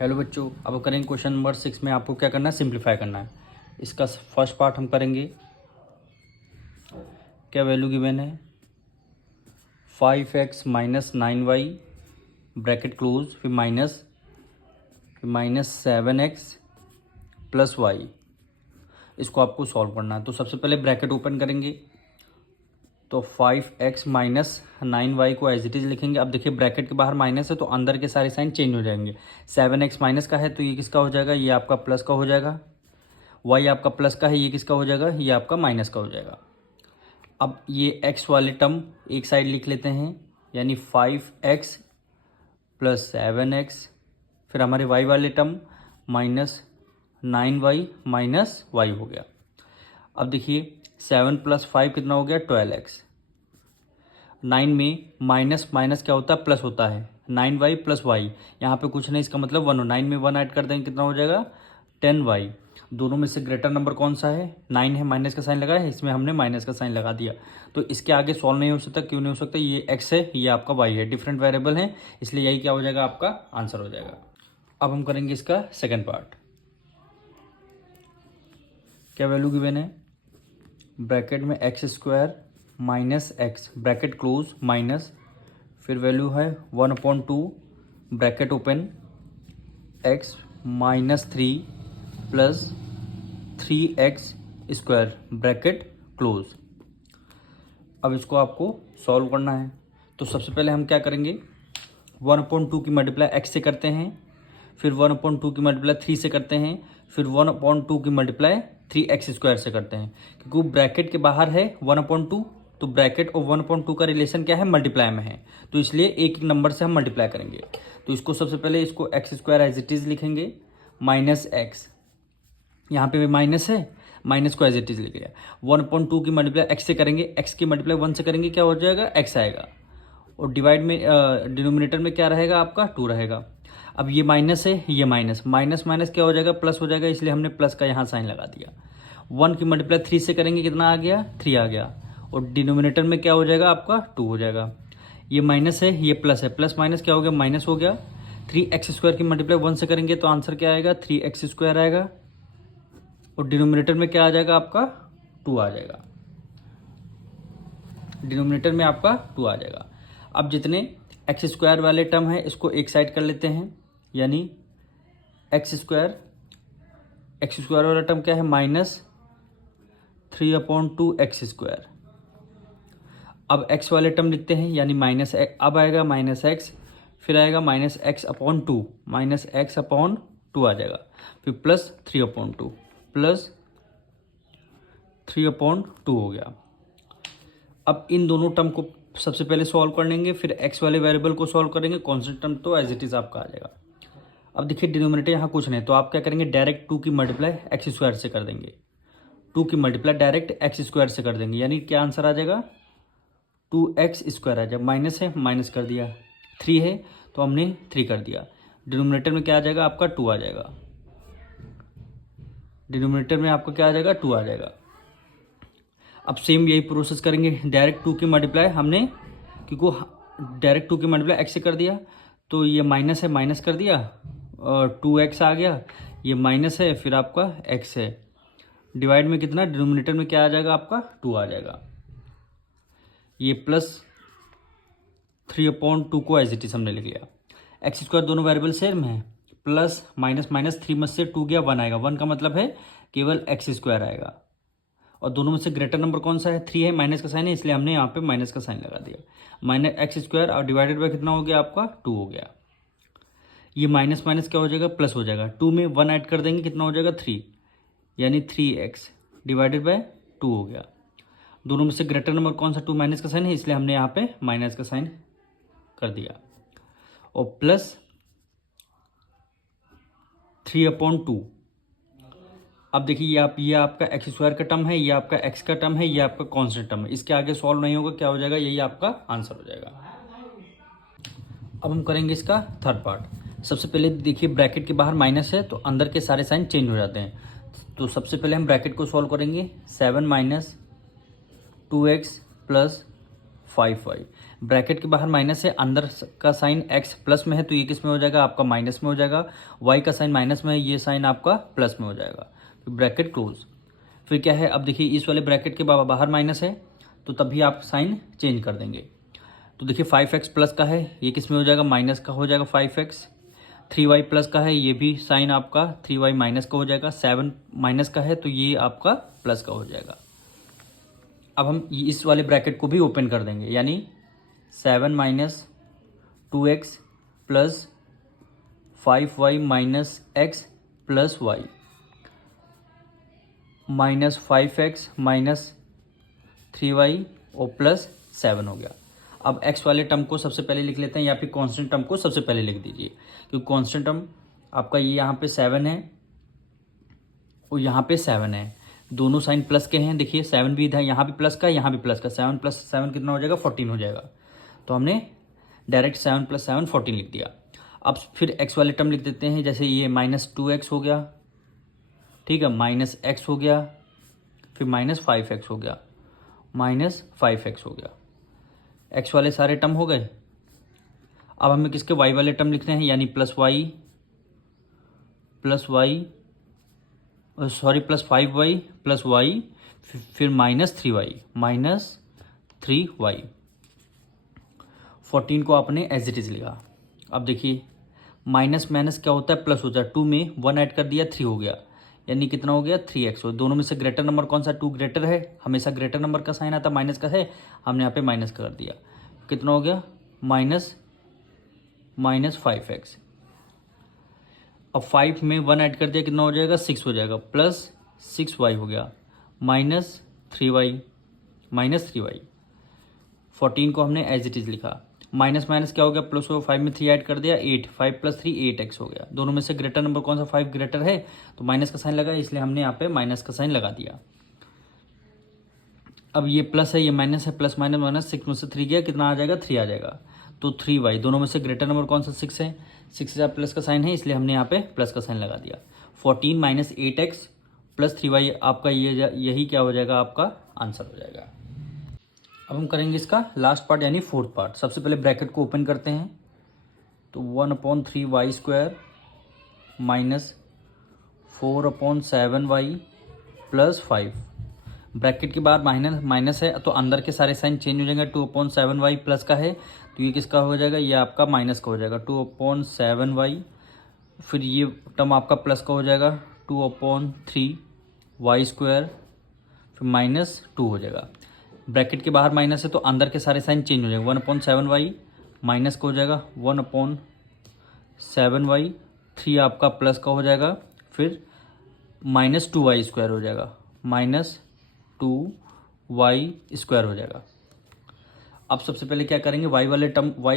Hello बच्चों, अब करेंगे क्वेश्चन नंबर 6 में आपको क्या करना है, सिंप्लीफाई करना है। इसका फर्स्ट पार्ट हम करेंगे। क्या वैल्यू गिवन है, 5x minus 9y bracket close, फिर माइनस 7x प्लस वाई। इसको आपको सॉल्व करना है। तो सबसे पहले ब्रैकेट ओपन करेंगे, तो 5x माइनस 9y को एज इट इज़ लिखेंगे। अब देखिए ब्रैकेट के बाहर माइनस है तो अंदर के सारे साइन चेंज हो जाएंगे। 7x माइनस का है तो ये किसका हो जाएगा, ये आपका प्लस का हो जाएगा। y आपका प्लस का है, ये किसका हो जाएगा, ये आपका माइनस का हो जाएगा। अब ये x वाले टर्म एक साइड लिख लेते हैं, यानी 5x प्लस 7x, फिर हमारे y वाले term minus 9y minus Y हो गया। अब देखिए 7 प्लस 5 कितना हो गया, 12x। 9 में माइनस माइनस क्या होता है, प्लस होता है। 9y प्लस वाई, यहाँ पे कुछ नहीं, इसका मतलब 1 हो। 9 में 1 ऐड कर देंगे, कितना हो जाएगा, 10y। दोनों में से ग्रेटर नंबर कौन सा है, 9 है, माइनस का साइन लगा है, इसमें हमने माइनस का साइन लगा दिया। तो इसके आगे सॉल्व नहीं हो सकता। क्यों नहीं हो सकता, ये x है, ये आपका y है, डिफरेंट वेरिएबल है, इसलिए यही क्या हो जाएगा, आपका आंसर हो जाएगा। अब हम करेंगे इसका सेकेंड पार्ट। क्या वैल्यू गिवन है, ब्रैकेट में x² minus x bracket close minus, फिर वैल्यू है 1/2 bracket open x minus 3 plus 3x² bracket close. अब इसको आपको सॉल्व करना है। तो सबसे पहले हम क्या करेंगे, 1/2 की मल्टीप्लाई x से करते हैं, फिर 1/2 की मल्टीप्लाई 3 से करते हैं, फिर 1/2 की मल्टीप्लाई 3x² से करते हैं। क्योंकि ब्रैकेट के बाहर है 1/2, तो ब्रैकेट और 1/2 का रिलेशन क्या है, मल्टीप्लाई में है, तो इसलिए एक एक नंबर से हम मल्टीप्लाई करेंगे। तो इसको सबसे पहले इसको x² एज इट इज़ लिखेंगे, माइनस एक्स, यहाँ पे भी माइनस है, माइनस को एज इट इज़ लिख लिया। 1/2 की मल्टीप्लाई x से करेंगे, x की मल्टीप्लाई 1 से करेंगे, क्या हो जाएगा, x आएगा, और डिवाइड में डिनोमिनेटर में क्या रहेगा, आपका 2 रहेगा। अब ये माइनस है, ये माइनस, माइनस माइनस क्या हो जाएगा, प्लस हो जाएगा, इसलिए हमने प्लस का यहाँ साइन लगा दिया। 1 की मल्टीप्लाई 3 से करेंगे, कितना आ गया, 3 आ गया, और डिनोमिनेटर में क्या हो जाएगा, आपका 2 हो जाएगा। ये माइनस है, ये प्लस है, प्लस माइनस क्या हो गया, माइनस हो गया। 3x² की मल्टीप्लाई 1 से करेंगे तो आंसर क्या आएगा, 3x² आएगा, और डिनोमिनेटर में क्या आ जाएगा, आपका 2 आ जाएगा। डिनोमिनेटर में आपका 2 आ जाएगा। अब जितने x² वाले टर्म है इसको एक साइड कर लेते हैं, यानी x² वाला टर्म क्या है, माइनस 3/2x²। अब x वाले टर्म लिखते हैं, यानी माइनस, अब आएगा माइनस x, फिर आएगा माइनस x/2, माइनस x/2 आ जाएगा, फिर प्लस 3/2, प्लस 3/2 हो गया। अब इन दोनों टर्म को सबसे पहले सॉल्व कर लेंगे, फिर x वाले वेरिएबल को सॉल्व करेंगे, कॉन्स्टेंट टर्म तो एज इट इज़ आपका आ जाएगा। अब देखिए डिनोमिनेटर यहाँ कुछ नहीं, तो आप क्या करेंगे, डायरेक्ट 2 की मल्टीप्लाई x² से कर देंगे। 2 की मल्टीप्लाई डायरेक्ट x² से कर देंगे, यानी क्या आंसर आ जाएगा, 2x² आ जाएगा। माइनस है, माइनस कर दिया, 3 है तो हमने 3 कर दिया। डिनोमिनेटर में क्या आ जाएगा, आपका 2 आ जाएगा। डिनोमिनेटर में आपका क्या आ जाएगा, 2 आ जाएगा। अब सेम यही प्रोसेस करेंगे, डायरेक्ट 2 की मल्टीप्लाई हमने, क्योंकि डायरेक्ट 2 की मल्टीप्लाई x से कर दिया, तो ये माइनस है, माइनस कर दिया, और 2x आ गया, ये माइनस है, फिर आपका x है, डिवाइड में कितना, डिनोमिनेटर में क्या आ जाएगा, आपका 2 आ जाएगा। ये प्लस 3/2 को एज इट इज हमने लिख लिया। x² दोनों वेरिएबल सेम है, प्लस माइनस माइनस 3 में से 2 गया, 1 आएगा। 1 का मतलब है केवल x² आएगा, और दोनों में से ग्रेटर नंबर कौन सा है, 3 है, माइनस का साइन है, इसलिए हमने यहाँ पे माइनस का साइन लगा दिया। माइनस x² और डिवाइडेड बाय कितना हो गया, आपका 2 हो गया। ये माइनस माइनस क्या हो जाएगा, प्लस हो जाएगा। 2 में 1 ऐड कर देंगे, कितना हो जाएगा, 3, यानी 3x डिवाइडेड बाय 2 हो गया। दोनों में से ग्रेटर नंबर कौन सा, 2, माइनस का साइन है, इसलिए हमने यहाँ पे माइनस का साइन कर दिया, और प्लस 3/2। अब देखिए ये आपका x² का टर्म है, ये आपका x का टर्म है, ये आपका कांस्टेंट टर्म है, इसके आगे सॉल्व नहीं होगा, क्या हो जाएगा, यही आपका आंसर हो जाएगा। अब हम करेंगे इसका थर्ड पार्ट। सबसे पहले देखिए ब्रैकेट के बाहर माइनस है तो अंदर के सारे साइन चेंज हो जाते हैं। तो सबसे पहले हम ब्रैकेट को सॉल्व करेंगे, 7 minus 2x plus 5y bracket के बाहर माइनस है, अंदर का साइन x प्लस में है तो ये किस में हो जाएगा, आपका माइनस में हो जाएगा। y का साइन माइनस में है, ये साइन आपका प्लस में हो जाएगा। फिर ब्रैकेट क्लोज। फिर क्या है, अब देखिए इस वाले ब्रैकेट के बाहर माइनस है तो तभी आप साइन चेंज कर देंगे। तो देखिए 5x प्लस का है, ये किस में हो जाएगा, माइनस का हो जाएगा 5x। 3y प्लस का है, ये भी साइन आपका 3y माइनस का हो जाएगा। 7 माइनस का है तो ये आपका प्लस का हो जाएगा। अब हम इस वाले ब्रैकेट को भी ओपन कर देंगे, यानी 7 minus 2x plus 5y minus x plus y minus 5x minus 3y और प्लस 7 हो गया। अब x वाले टर्म को सबसे पहले लिख लेते हैं, या फिर कांस्टेंट टर्म को सबसे पहले लिख दीजिए, क्योंकि कांस्टेंट टर्म आपका ये यहाँ पे 7 है और यहाँ पे 7 है, दोनों साइन प्लस के हैं। देखिए 7 भी इधर, यहाँ भी प्लस का, यहाँ भी प्लस का। 7 प्लस 7 कितना हो जाएगा, 14 हो जाएगा। तो हमने डायरेक्ट 7 प्लस 7 14 लिख दिया। अब फिर x वाले टर्म लिख देते हैं, जैसे ये माइनस 2x हो गया, ठीक है, माइनस x हो गया, फिर माइनस 5x हो गया, माइनस 5x हो गया। x वाले सारे टर्म हो गए। अब हमें किसके y वाले टर्म लिखने हैं, यानी plus y plus 5y plus y, फिर माइनस 3y माइनस 3y। 14 को आपने एज इट इज लिखा। अब देखिए माइनस माइनस क्या होता है, प्लस होता है। 2 में 1 ऐड कर दिया, 3 हो गया, यानी कितना हो गया, 3x। हो दोनों में से ग्रेटर नंबर कौन सा, 2 ग्रेटर है, हमेशा ग्रेटर नंबर का साइन आता, माइनस का है, हमने यहाँ पे माइनस कर दिया। कितना हो गया, माइनस 5x। अब 5 में 1 ऐड कर दिया, कितना हो जाएगा, 6 हो जाएगा, प्लस 6y हो गया, माइनस 3y 14 को हमने एज इट इज लिखा। माइनस माइनस क्या हो गया, प्लस हो, 5 में 3 ऐड कर दिया, 8, 5 प्लस 3 8x हो गया। दोनों में से ग्रेटर नंबर कौन सा, 5 ग्रेटर है, तो माइनस का साइन लगा, इसलिए हमने यहाँ पे माइनस का साइन लगा दिया। अब ये प्लस है, ये माइनस है, प्लस माइनस माइनस, 6 में से 3 गया, कितना आ जाएगा, 3 आ जाएगा। तो 3y, दोनों में से ग्रेटर नंबर कौन सा, 6 है, 6 से प्लस का साइन है, इसलिए हमने यहाँ पे प्लस का साइन लगा दिया। 14 माइनस 8x प्लस 3y, आपका यही क्या हो जाएगा, आपका आंसर हो जाएगा। अब हम करेंगे इसका लास्ट पार्ट, यानी फोर्थ पार्ट। सबसे पहले ब्रैकेट को ओपन करते हैं, तो 1/3y² minus 4/7y plus 5। Bracket के बाद माइनस है तो अंदर के सारे साइन चेंज हो जाएंगे। 2/7y प्लस का है तो ये किसका हो जाएगा, ये आपका माइनस का हो जाएगा, 2/7y। फिर ये टर्म आपका प्लस का हो जाएगा, 2/3y², फिर माइनस 2 हो जाएगा। ब्रैकेट के बाहर माइनस है तो अंदर के सारे साइन चेंज हो जाएंगे। 1/7y माइनस का हो जाएगा, 1/7y। 3 आपका प्लस का हो जाएगा, फिर माइनस 2y² हो जाएगा, माइनस 2y² हो जाएगा। अब सबसे पहले क्या करेंगे, y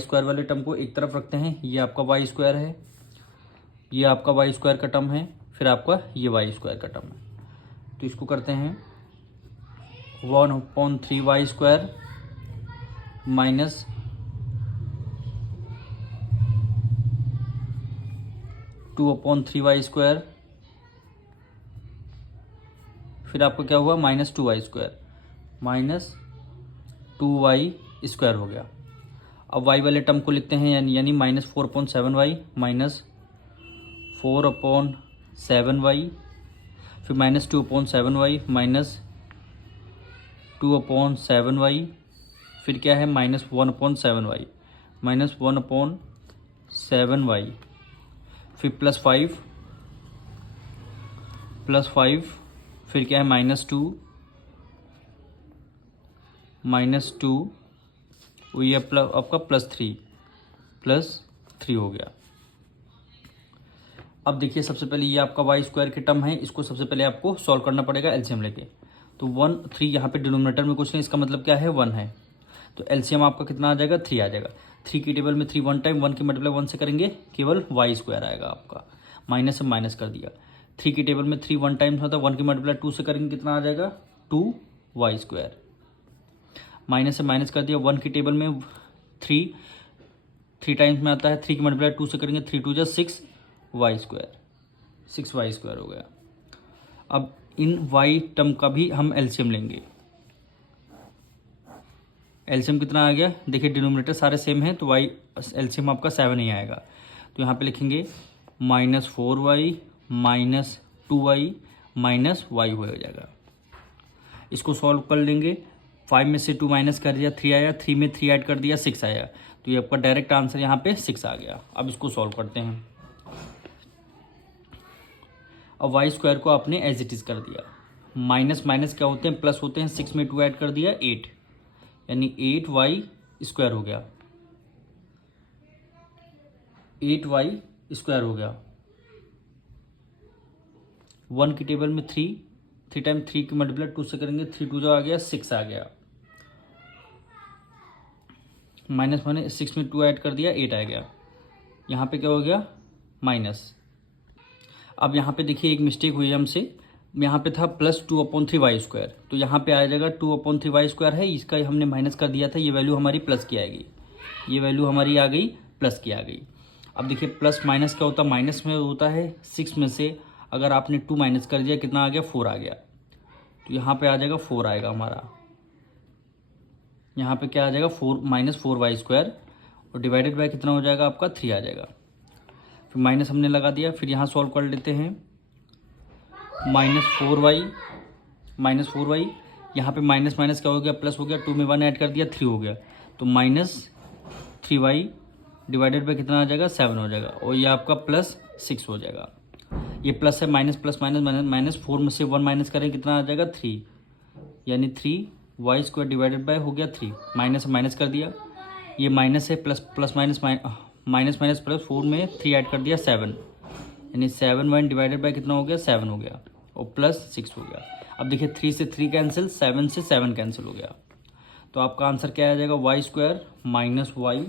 स्क्वायर वाले टर्म को एक तरफ रखते हैं। ये आपका y² है, ये आपका y² का टर्म है, फिर आपका ये y² का टर्म है। तो इसको करते हैं 1/3y² माइनस 2/3y², फिर आपको क्या हुआ, माइनस 2y² माइनस 2y² हो गया। अब y वाले टर्म को लिखते हैं, यानी माइनस 4/7y माइनस 4/7y, फिर माइनस 2/7y माइनस 2/7y, फिर क्या है, माइनस 1/7y माइनस 1/7y, फिर प्लस 5, फिर क्या है, माइनस 2, ये आपका प्लस 3 हो गया। अब देखिए सबसे पहले ये आपका y² के टर्म है, इसको सबसे पहले आपको सॉल्व करना पड़ेगा एलसीएम लेके। तो 3 यहाँ पे डिनोमिनेटर में कुछ नहीं, इसका मतलब क्या है, 1 है, तो एलसीएम आपका कितना आ जाएगा, 3 आ जाएगा। 3 की टेबल में 3 1 टाइम, 1 की मल्टीप्लाई 1 से करेंगे, केवल y² आएगा आपका, माइनस से माइनस कर दिया। 3 की टेबल में 3 1 टाइम्स होता है, 1 की मल्टीप्लाई 2 से करेंगे, कितना आ जाएगा, 2y²। माइनस से माइनस कर दिया। 1 की टेबल में 3 टाइम्स में आता है, 3 की मल्टीप्लाई 2 से करेंगे, 3 2 जा 6y² हो गया। अब इन y टर्म का भी हम एलसीएम लेंगे, एलसीएम कितना आ गया, देखिए डिनोमिनेटर सारे सेम हैं तो वाई एलसीएम आपका 7 ही आएगा। तो यहाँ पे लिखेंगे -4y minus 2y minus Y हो जाएगा। इसको सॉल्व कर लेंगे, 5 में से 2 माइनस कर दिया 3 आया, 3 में 3 ऐड कर दिया 6 आया। तो ये आपका डायरेक्ट आंसर यहाँ पे 6 आ गया। अब इसको सॉल्व करते हैं। अब वाई स्क्वायर को आपने एज इट इज कर दिया, माइनस माइनस क्या होते हैं, प्लस होते हैं। 6 में 2 ऐड कर दिया 8, यानी 8y स्क्वायर हो गया, 8y स्क्वायर हो गया। 1 की टेबल में 3 टाइम 3 की मल्टीप्लाई 2 से करेंगे, 3 2 जो आ गया 6 आ गया, माइनस माइनस 6 में 2 ऐड कर दिया 8 आ गया। यहाँ पे क्या हो गया, माइनस। अब यहाँ पे देखिए एक मिस्टेक हुई हमसे, यहाँ पे था +2/3y स्क्वायर, तो यहाँ पे आ जाएगा 2/3y स्क्वायर है, इसका हमने माइनस कर दिया था, ये वैल्यू हमारी प्लस की आएगी, ये वैल्यू हमारी आ गई प्लस की आ गई। अब देखिए प्लस माइनस क्या होता है, माइनस में होता है 6 में से अगर आपने 2 माइनस कर दिया कितना आ गया, 4 आ गया। तो यहाँ पे आ जाएगा 4 आएगा हमारा, यहाँ पे क्या आ जाएगा 4 -4y स्क्वायर, और डिवाइडेड बाय कितना हो जाएगा आपका 3 आ जाएगा। फिर माइनस हमने लगा दिया, फिर यहाँ सॉल्व कर लेते हैं। -4y यहाँ पे माइनस माइनस क्या हो गया, प्लस हो गया, 2 में 1 ऐड कर दिया 3 हो गया, तो -3y डिवाइडेड बाय कितना आ जाएगा 7 हो जाएगा, और ये आपका +6 हो जाएगा। ये प्लस है, माइनस प्लस माइनस माइनस, 4 में से 1 माइनस करें कितना आ जाएगा 3, यानी 3y स्क्वायर डिवाइडेड बाय हो गया 3, माइनस माइनस कर दिया, ये माइनस है, plus plus minus minus minus plus, 4 में 3 ऐड कर दिया 7, यानी 7y डिवाइडेड बाय कितना हो गया 7 हो गया, और +6 हो गया। अब देखिए 3 से 3 कैंसिल, 7 से 7 कैंसिल हो गया, तो आपका आंसर क्या आ जाएगा, y स्क्वायर माइनस वाई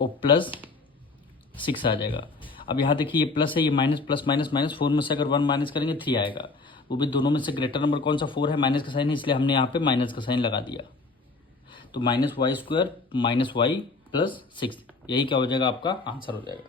और +6 आ जाएगा। अब यहाँ देखिए ये प्लस है, ये माइनस, प्लस माइनस माइनस, 4 में से अगर 1 माइनस करेंगे 3 आएगा, वो भी दोनों में से ग्रेटर नंबर कौन सा 4 है, माइनस का साइन है, इसलिए हमने यहाँ पे माइनस का साइन लगा दिया। तो -y स्क्वायर माइनस वाई +6, यही क्या हो जाएगा आपका आंसर हो जाएगा।